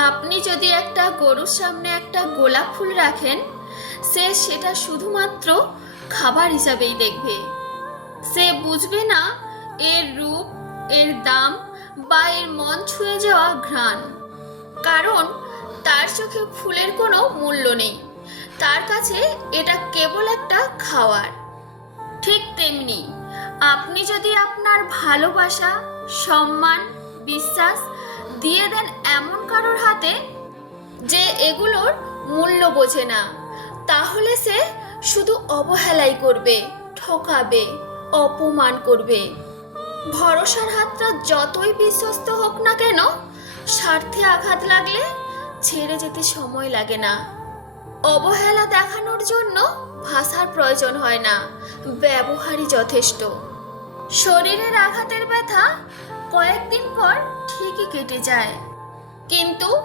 আপনি যদি একটা গরুর সামনে একটা গোলাপ ফুল রাখেন, সে সেটা শুধুমাত্র খাবার হিসাবেই দেখবে। সে বুঝবে না এর রূপ, এর দাম বা এর মন ছুঁয়ে যাওয়া ঘ্রাণ। কারণ তার চোখে ফুলের কোনো মূল্য নেই। তার কাছে এটা কেবল একটা খাওয়ার। ঠিক তেমনি আপনি যদি আপনার ভালোবাসা, সম্মান, বিশ্বাস দিয়ে দেন এমন কারোর হাতে যে এগুলোর মূল্য বোঝে না। তাহলে সে শুধু অবহেলাই করবে, ঠকাবে, অপমান করবে। ভরসার হাতটা যতই বিশ্বস্ত হোক না কেন, স্বার্থে আঘাত লাগলে ছেড়ে যেতে সময় লাগে না। অবহেলা দেখানোর জন্য ভাষার প্রয়োজন হয় না, ব্যবহারই যথেষ্ট। শরীরের আঘাতের ব্যথা কয়েকদিন পর ঠিকই কেটে যায়। কিন্তু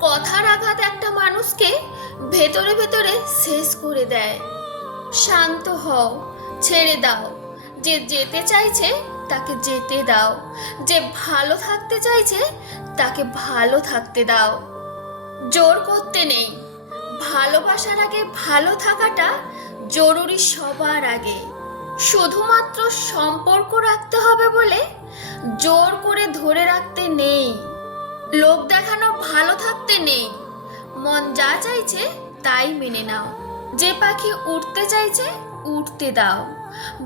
কথার আঘাত একটা মানুষকে ভেতরে ভেতরে শেষ করে দেয়। শান্ত হও, ছেড়ে দাও। যে যেতে চাইছে তাকে যেতে দাও। যে ভালো থাকতে চাইছে তাকে ভালো থাকতে দাও। জোর করতে নেই। ভালোবাসার আগে ভালো থাকাটা জরুরি সবার আগে। শুধুমাত্র সম্পর্ক রাখতে হবে বলে জোর করে ধরে রাখতে নেই। লোক দেখানো ভালো থাকতে নেই। মন যা চাইছে তাই মেনে নাও। যে পাখি উঠতে চাইছে উঠতে দাও।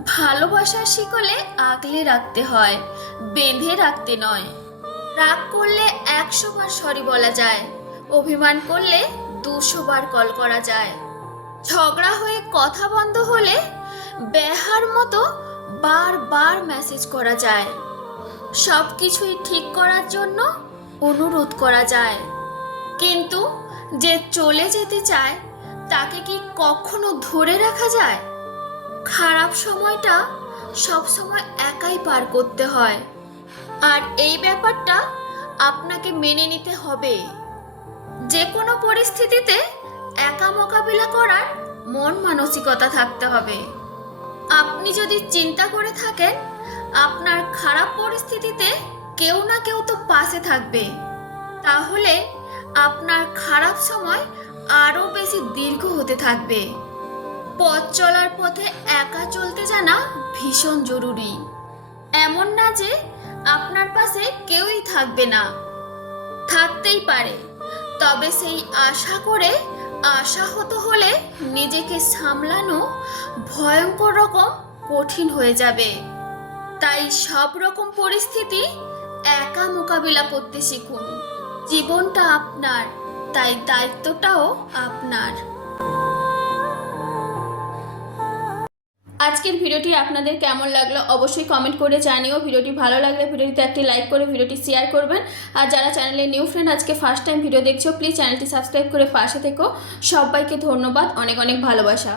ভালোবাসার শিকলে আগলে রাখতে হয়, বেঁধে রাখতে নয়। রাগ করলে একশো বার সরি বলা যায়, অভিমান করলে দুশো বার কল করা যায়। ঝগড়া হয়ে কথা বন্ধ হলে বেহার মতো বারবার মেসেজ করা যায়। সব কিছুই ঠিক করার জন্য অনুরোধ করা যায়। কিন্তু যে চলে যেতে চায়, তাকে কি কখনো ধরে রাখা যায়? খারাপ সময়টা সব সময় একাই পার করতে হয়। আর এই ব্যাপারটা আপনাকে মেনে নিতে হবে। যে কোনো পরিস্থিতিতে একা মোকাবিলা করার মন মানসিকতা থাকতে হবে। আপনি যদি চিন্তা করে থাকেন, আপনার খারাপ পরিস্থিতিতে কেউ না কেউ তো পাশে থাকবে। তাহলে আপনার খারাপ সময় আরও বেশি দীর্ঘ হতে থাকবে। পথ চলার পথে একা চলতে জানা ভীষণ জরুরি। এমন না যে আপনার পাশে কেউই থাকবে না। থাকতেই পারে। তবে সেই আশা করে আশাহত হলে নিজেকে সামলানো ভয়ঙ্কর রকম কঠিন হয়ে যাবে। তাই সব রকম পরিস্থিতি একা মোকাবিলা করতে শিখুন। জীবনটা আপনার, তাই দায়িত্বটাও আপনার। আজকের ভিডিওটি আপনাদের কেমন লাগল অবশ্যই কমেন্ট করে জানিও। ভিডিওটি ভালো লাগলে ভিডিওটিতে একটি লাইক করে ভিডিওটি শেয়ার করবেন। আর যারা চ্যানেলে নিউ ফ্রেন্ড আজকে ফার্স্ট টাইম ভিডিও দেখছ প্লিজ চ্যানেলটি সাবস্ক্রাইব করে পাশে থেকো। সবাইকে ধন্যবাদ, অনেক অনেক ভালোবাসা।